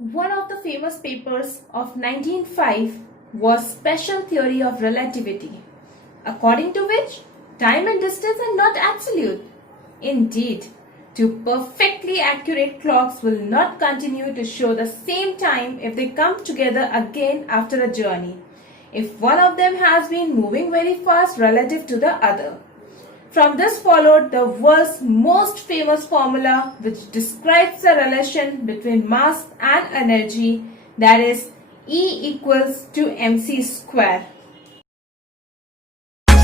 One of the famous papers of 1905 was Special Theory of Relativity, according to which time and distance are not absolute. Indeed, two perfectly accurate clocks will not continue to show the same time if they come together again after a journey, if one of them has been moving very fast relative to the other. From this followed the world's most famous formula which describes the relation between mass and energy, that is E equals to mc square.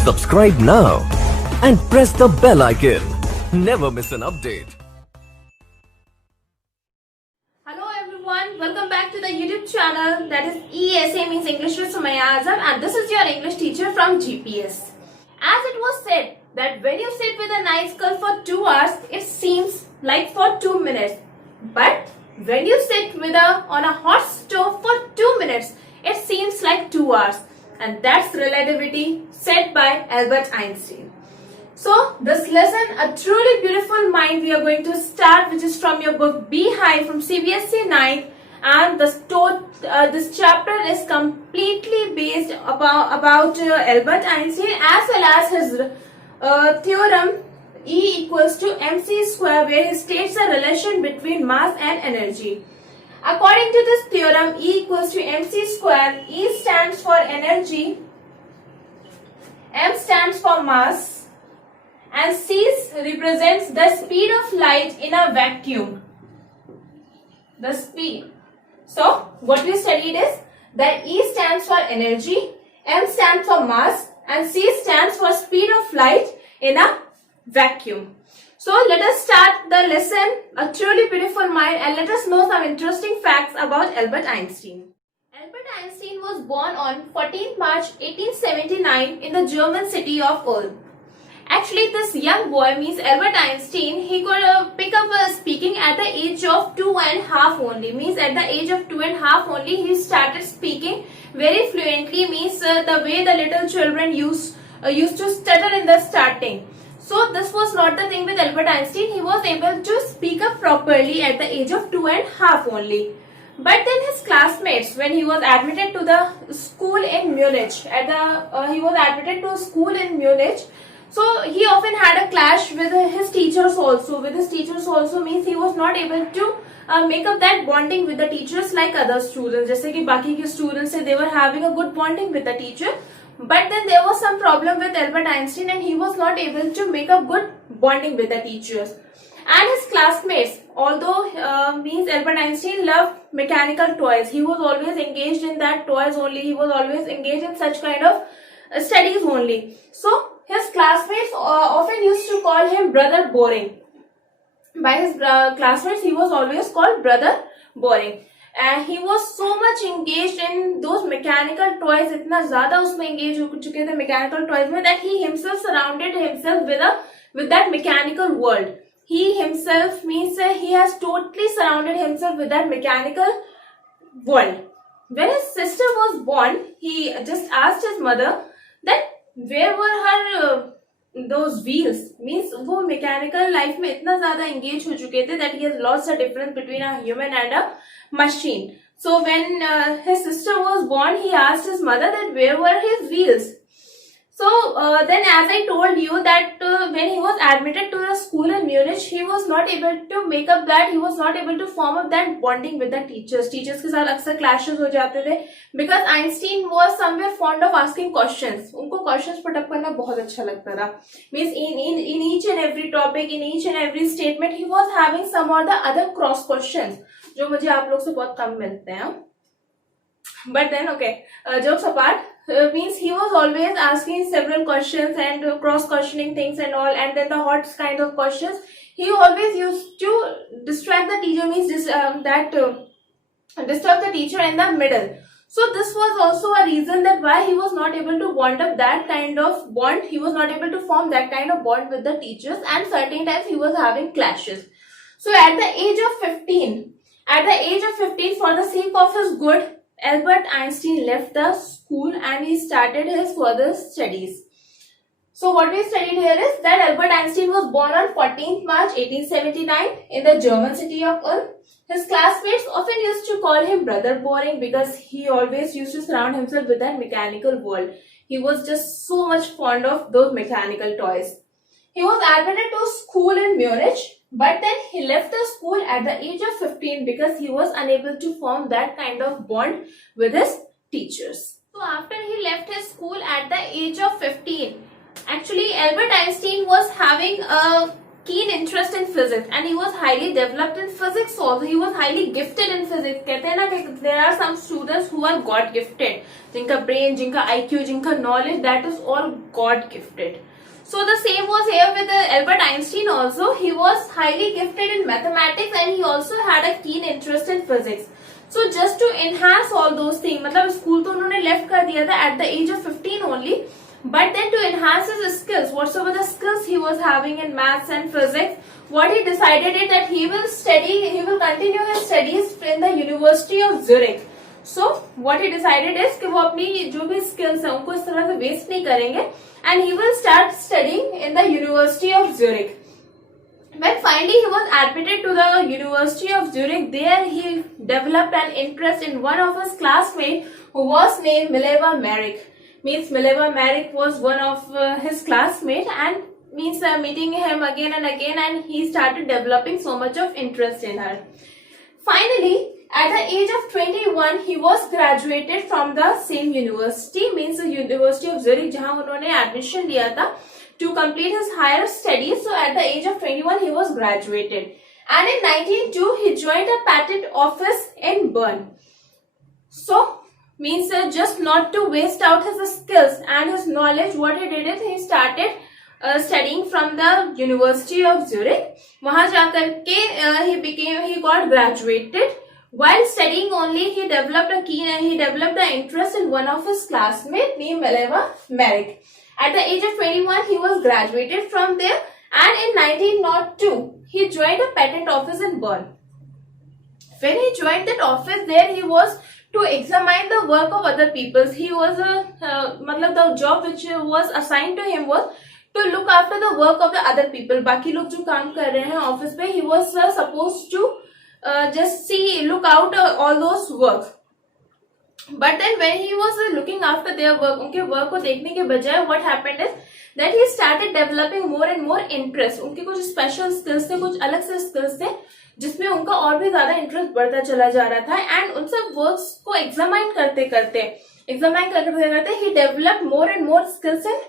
Subscribe now and press the bell icon. Never miss an update. Hello everyone, welcome back to the YouTube channel, that is ESA means English with SumaiyaAzam, and this is your English teacher from GPS. As it was said that when you sit with a nice girl for 2 hours, it seems like for 2 minutes. But when you sit with her on a hot stove for 2 minutes, it seems like 2 hours. And that's relativity said by Albert Einstein. So this lesson, A Truly Beautiful Mind, we are going to start, which is from your book BEEHIVE from CBSE 9. And this chapter is completely based about Albert Einstein as well as his theorem E equals to mc square, where he states the relation between mass and energy. According to this theorem, E equals to mc square, E stands for energy, M stands for mass, and C represents the speed of light in a vacuum. The speed. So, what we studied is that E stands for energy, M stands for mass, and C stands for speed of light in a vacuum. So, let us start the lesson, A Truly Beautiful Mind, and let us know some interesting facts about Albert Einstein. Albert Einstein was born on 14th March 1879 in the German city of Ulm. Actually, this young boy means Albert Einstein, he could pick up speaking at the age of 2.5 only. Means at the age of 2.5 only he started speaking very fluently. Means the way the little children used to stutter in the starting. So this was not the thing with Albert Einstein. He was able to speak up properly at the age of 2.5 only. But then his classmates, when he was admitted to the school in Munich, so he often had a clash with his teachers also. Means he was not able to make up that bonding with the teachers like other students. जैसे कि बाकी के students they were having a good bonding with the teacher. But then there was some problem with Albert Einstein and he was not able to make a good bonding with the teachers. And his classmates, although means Albert Einstein loved mechanical toys. He was always engaged in that toys only. He was always engaged in such kind of studies only. So his classmates often used to call him Brother Boring. By his classmates, he was always called Brother Boring. And he was so much engaged in those mechanical toys, इतना ज़्यादा उसमें engaged हो चुके थे mechanical toys में, that he himself surrounded himself with that mechanical world. He himself means he has totally surrounded himself with that mechanical world. When his sister was born, he just asked his mother that where were her those wheels. Means वो mechanical life में इतना ज़्यादा engaged हो चुके थे that he has lost the difference between a human and a machine. So when his sister was born, he asked his mother that where were his wheels. So then, as I told you that when he was admitted to the school in Munich, he was not able to make up that, he was not able to form up that bonding with the teachers. Teachers के साथ अक्सर clashes हो जाते थे because Einstein was somewhere fond of asking questions. उनको questions put up करना बहुत अच्छा लगता था. Means in each and every topic, in each and every statement, he was having some or the other cross questions जो मुझे आप लोग से बहुत कम मिलते हैं. But then, okay, jokes apart, means he was always asking several questions and cross-questioning things and all, and then the hot kind of questions. He always used to distract the teacher, means disturb the teacher in the middle. So this was also a reason that why he was not able to bond up that kind of bond. He was not able to form that kind of bond with the teachers, and certain times he was having clashes. So at the age of 15, for the sake of his good, Albert Einstein left the school and he started his further studies. So what we studied here is that Albert Einstein was born on 14th March 1879 in the German city of Ulm. His classmates often used to call him Brother Boring because he always used to surround himself with that mechanical world. He was just so much fond of those mechanical toys. He was admitted to school in Munich, but then he left the school at the age of 15 because he was unable to form that kind of bond with his teachers. So after he left his school at the age of 15, actually Albert Einstein was having a keen interest in physics and he was highly developed in physics also. He was highly gifted in physics. कहते हैं ना कि there are some students who are God gifted, जिनका brain, जिनका IQ, जिनका knowledge, that is all God gifted. So the same was here with Albert Einstein also. He was highly gifted in mathematics and he also had a keen interest in physics. So just to enhance all those things, मतलब school तो उन्होंने left कर दिया था at the age of 15 only. But then to enhance his skills, whatsoever the skills he was having in maths and physics, what he decided is that he will continue his studies in the University of Zurich. So what he decided is कि वो अपनी जो भी skills है उनको इस तरह से waste नहीं करेंगे and he will start studying in the University of Zurich. When finally he was admitted to the University of Zurich, there he developed an interest in one of his classmates who was named Mileva Merrick. Means Mileva Merrick was one of his classmates and means meeting him again and he started developing so much of interest in her. Finally, at the age of 21, he was graduated from the same university, means the University of Zurich, जहाँ उन्होंने admission लिया था to complete his higher studies. So at the age of 21, he was graduated. And in 1902, he joined a patent office in Bern. So, means just not to waste out his skills and his knowledge, what he did is he started studying from the University of Zurich. वहाँ जाकर के he got graduated. While studying only, he developed the interest in one of his classmates named Mileva Merrick. At the age of 21, he was graduated from there, and in 1902, he joined a patent office in Bern. When he joined that office, there he was to examine the work of other people. He was the job which was assigned to him was to look after the work of the other people. बाकी लोग जो काम कर रहे हैं office पे, he was supposed to just look out all those work. But then when he was looking after their work, उनके work को देखने के बजाय, what happened is that he started developing more and more interest. उनके कुछ special skills थे, कुछ अलग से skills थे, जिसमें उनका और भी ज्यादा इंटरेस्ट बढ़ता चला जा रहा था. एंड उन सब वर्क्स को एग्जामाइन करते करते ही develop more and more skills in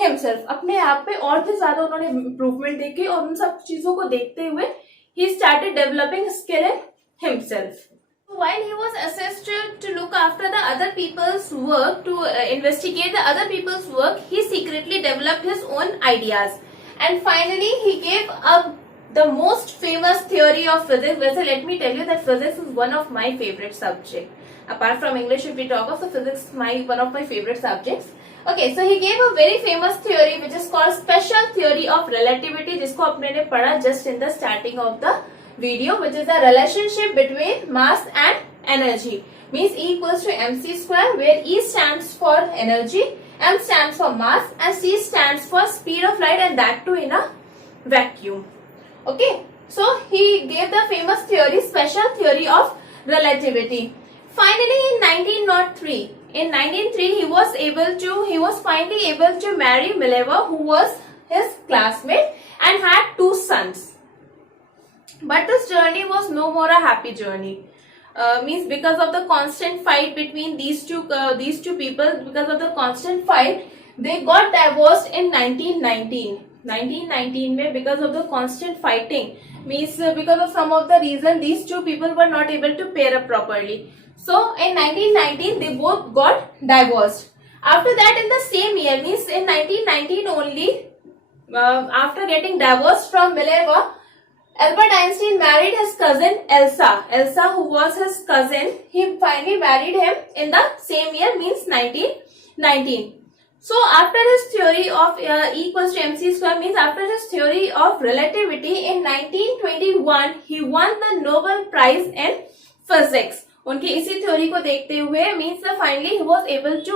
himself. अपने आप पे और भी ज्यादा उन्होंने इम्प्रूवमेंट देखे और उन सब चीजों को देखते हुए he started developing skill in himself. While he was assessed to look after the other people's work, to investigate the other people's work, he secretly developed his own ideas. And finally, he gave up the most famous theory of physics. Well, let me tell you that physics is one of my favorite subjects. Apart from English, if we talk of, so physics is one of my favorite subjects. Okay, so he gave a very famous theory which is called special theory of relativity, जिसको अपने ने पढ़ा just in the starting of the video, which is the relationship between mass and energy. Means E equals to mc square, where E stands for energy, m stands for mass, and c stands for speed of light, and that too in a vacuum. Okay, so he gave the famous theory, special theory of relativity. Finally, in 1903, he was finally able to marry Mileva, who was his classmate, and had 2 sons. But this journey was no more a happy journey. Means because of the constant fight between these two people, because of the constant fight, they got divorced in 1919. 1919 में because of the constant fighting, means because of some of the reason, these two people were not able to pair up properly. So in 1919 they both got divorced. After that, in the same year, means in 1919 only, after getting divorced from Mileva, Albert Einstein married his cousin Elsa, who was his cousin. He finally married him in the same year, means 1919. So after his theory of E equals to mc square, means after his theory of relativity, in 1921 he won the Nobel Prize in Physics. उनकी इसी theory को देखते हुए, means finally he was able to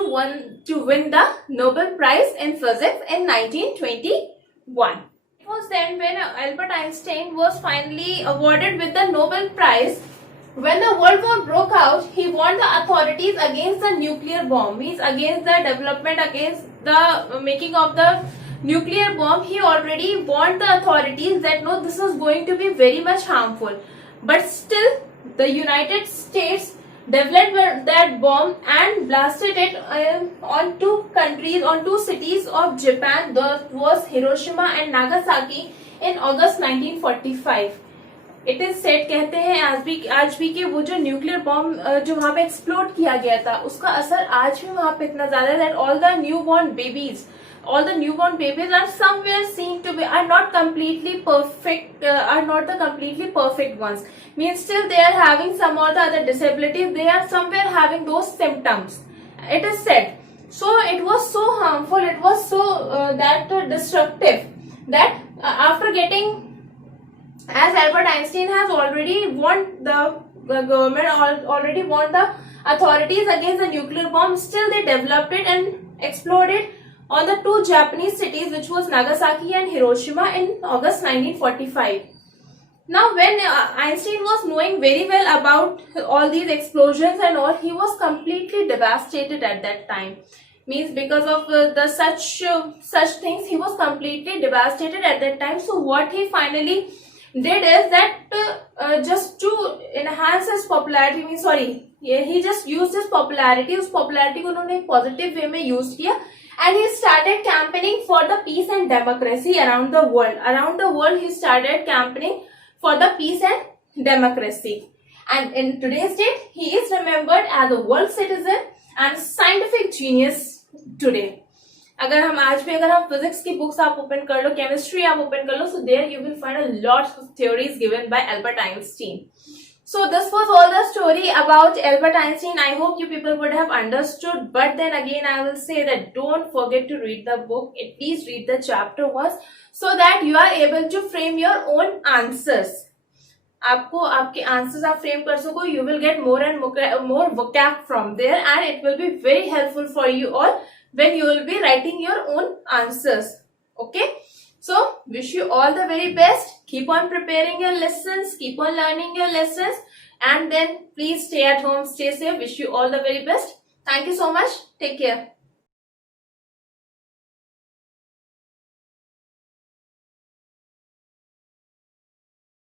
win the Nobel Prize in Physics in 1921. It was then when Albert Einstein was finally awarded with the Nobel Prize. When the World War broke out, he warned the authorities against the nuclear bomb, means against the development, against the making of the nuclear bomb. He already warned the authorities that no, this is going to be very much harmful. But still, the United States developed that bomb and blasted it on two countries, on two cities of Japan. That was Hiroshima and Nagasaki in August 1945. It is set, कहते हैं आज भी कि वो जो nuclear bomb जो वहां पे एक्सप्लोड किया गया था, उसका असर आज भी वहां पे इतना ज्यादा है that all the new born babies are somewhere seen to be are not completely perfect, are not the completely perfect ones, means still they are having some or the other disabilities, they are somewhere having those symptoms, it is said. So it was so harmful, it was so destructive that after getting, as Albert Einstein has already warned the government, already warned the authorities against the nuclear bomb, still they developed it and exploded on the two Japanese cities, which was Nagasaki and Hiroshima in August 1945. Now, when Einstein was knowing very well about all these explosions and all, he was completely devastated at that time. Means because of the such things, he was completely devastated at that time. So what he finally did is that just to enhance his popularity, he just used his popularity, उस popularity को उन्होंने positive way में use किया, and he started campaigning for the peace and democracy around the world. Around the world, he started campaigning for the peace and democracy. And in today's date, he is remembered as a world citizen and scientific genius today. अगर हम physics की books आप open कर लो, chemistry आप open कर लो, so there you will find a lot of theories given by Albert Einstein. So this was all the story about Albert Einstein. I hope you people would have understood, but then again I will say that don't forget to read the book. At least read the chapter once so that you are able to frame your own answers. आपको आपके answers आप frame कर सको, you will get more and more vocab from there, and it will be very helpful for you all when you will be writing your own answers. Okay, so wish you all the very best. Keep on preparing your lessons, keep on learning your lessons, and then please stay at home, stay safe. Wish you all the very best. Thank you so much. Take care.